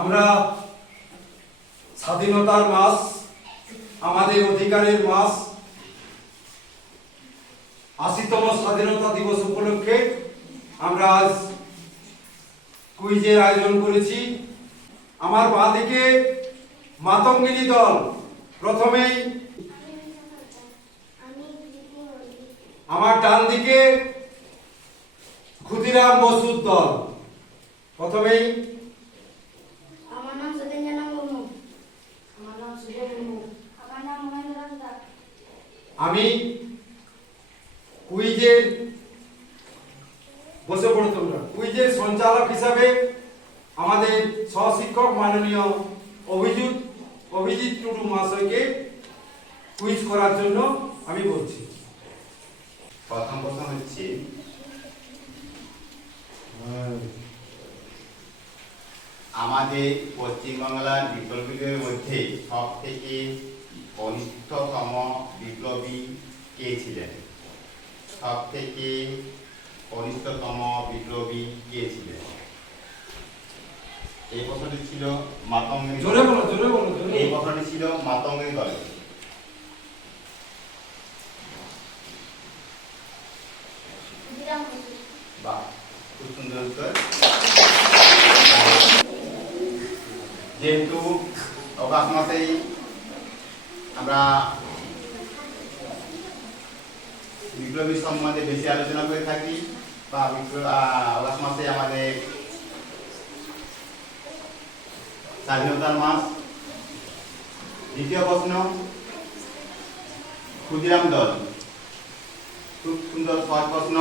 আমরা স্বাধীনতার মাস, আমাদের অধিকারের মাস, ৮০তম স্বাধীনতা দিবস উপলক্ষে আমরা আজ কুইজের আয়োজন করেছি। আমার বাঁ দিকে মাতঙ্গিনী দল, প্রথমেই আমার ডান দিকে ক্ষুদিরাম বসুর দল। প্রথমেই আমার নাম সত্যেন্দ্রনাথ মুর্মু। আমার নাম সুজয় মুর্মু। আমার নাম মহেন্দ্র দাস। আমি কুইজের বসে পড়ো তোমরা। কুইজের সঞ্চালক হিসাবে আমাদের সহশিক্ষক মাননীয় অভিজিৎ টুডু মহাশয়কে কুইজ করার জন্য আমি বলছি। প্রথম প্রশ্ন হচ্ছে, আমাদের পশ্চিমবাংলার বিপ্লবীদের মধ্যে সব থেকে কনিষ্ঠতম বিপ্লবী কে ছিলেন? সব থেকে কনিষ্ঠতম বিপ্লবী কে ছিলেন? এই প্রশ্নটি ছিল মাতঙ্গিনী। জোরে বলো, জোরে বলো। এই প্রশ্নটি ছিল মাতঙ্গিনী দলের। বাহ, খুব সুন্দর উত্তর। যেহেতু অগাস্ট মাসেই আমরা বিপ্লবী সম্বন্ধে বেশি আলোচনা করে থাকি, বা অগাস্ট মাসে আমাদের স্বাধীনতার মাস। দ্বিতীয় প্রশ্ন, ক্ষুদিরাম দল। খুব সুন্দর সহজ প্রশ্ন।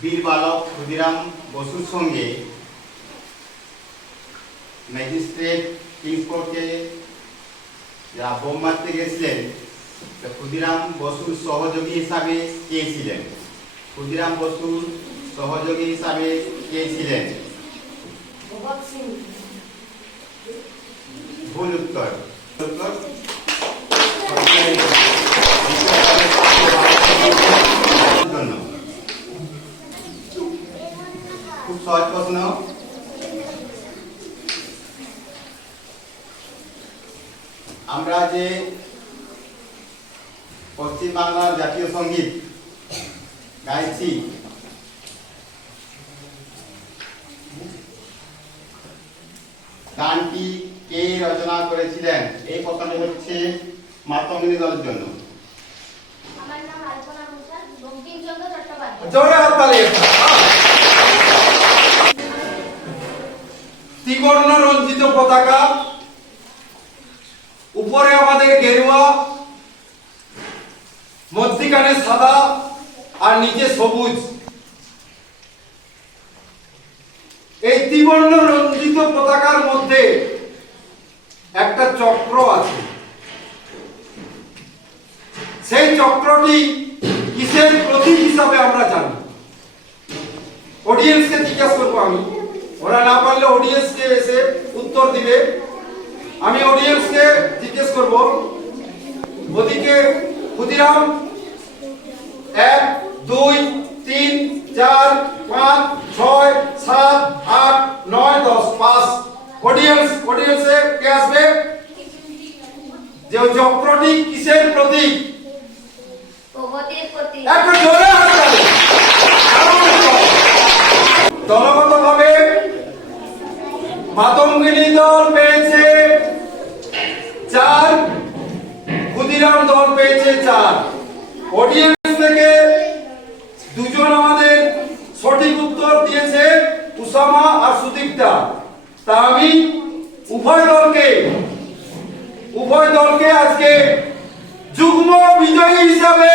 বীর বালক ক্ষুদিরাম বসুর সঙ্গে ম্যাজিস্ট্রেট কিংস কোর্টে যারা বোম মারতে গেছিলেন, ক্ষুদিরাম বসুর সহযোগী হিসাবে কে ছিলেন? ক্ষুদিরাম বসুর সহযোগী হিসাবে কে ছিলেন? ভগৎ সিং। ভুল উত্তর। খুব সহজ প্রশ্ন। আমরা যে পশ্চিম বাংলার জাতীয় সঙ্গীত গাইছি, গানটি কে রচনা করেছিলেন? এই প্রশ্নটি হচ্ছে মাতঙ্গিনী দলের জন্য। আমার নাম আলপনা ঘোষাল, বঙ্কিমচন্দ্র চট্টোপাধ্যায়। জোরে হাততালি। ত্রিবর্ণ রঞ্জিত পতাকা, উপরে আমাদের গেরুয়া, মধ্যিখানে সাদা আর নিচে সবুজ। এই ত্রিবর্ণ রঞ্জিত পতাকার মধ্যে একটা চক্র আছে। সেই চক্রটি কিসের প্রতীক হিসাবে আমরা জানি? অডিয়েন্সকে জিজ্ঞাসা করবো আমি, ওরা না পারলে অডিয়েন্সকে এসে উত্তর দিবে। আমি অডিয়েন্সকে জিজ্ঞেস করব, ওদিকে ক্ষুদিরাম 1 2 3 4 5 6 7 8 9 10 5। অডিয়েন্সে কে আসবে? যে ওই চক্রটি কিসের প্রতীক? প্রগতির প্রতীক। একটু জোরে হাততালি। দলগতভাবে মাতঙ্গিনী দল পেয়েছে 4, ক্ষুদিরাম দল পেয়েছে 4। অডিয়েন্স থেকে দুজন আমাদের সঠিক উত্তর দিয়েছে, উসামা আর সুদীপ্তা। তা আমি উভয় দলকে আজকে যুগ্ম বিজয়ী হিসাবে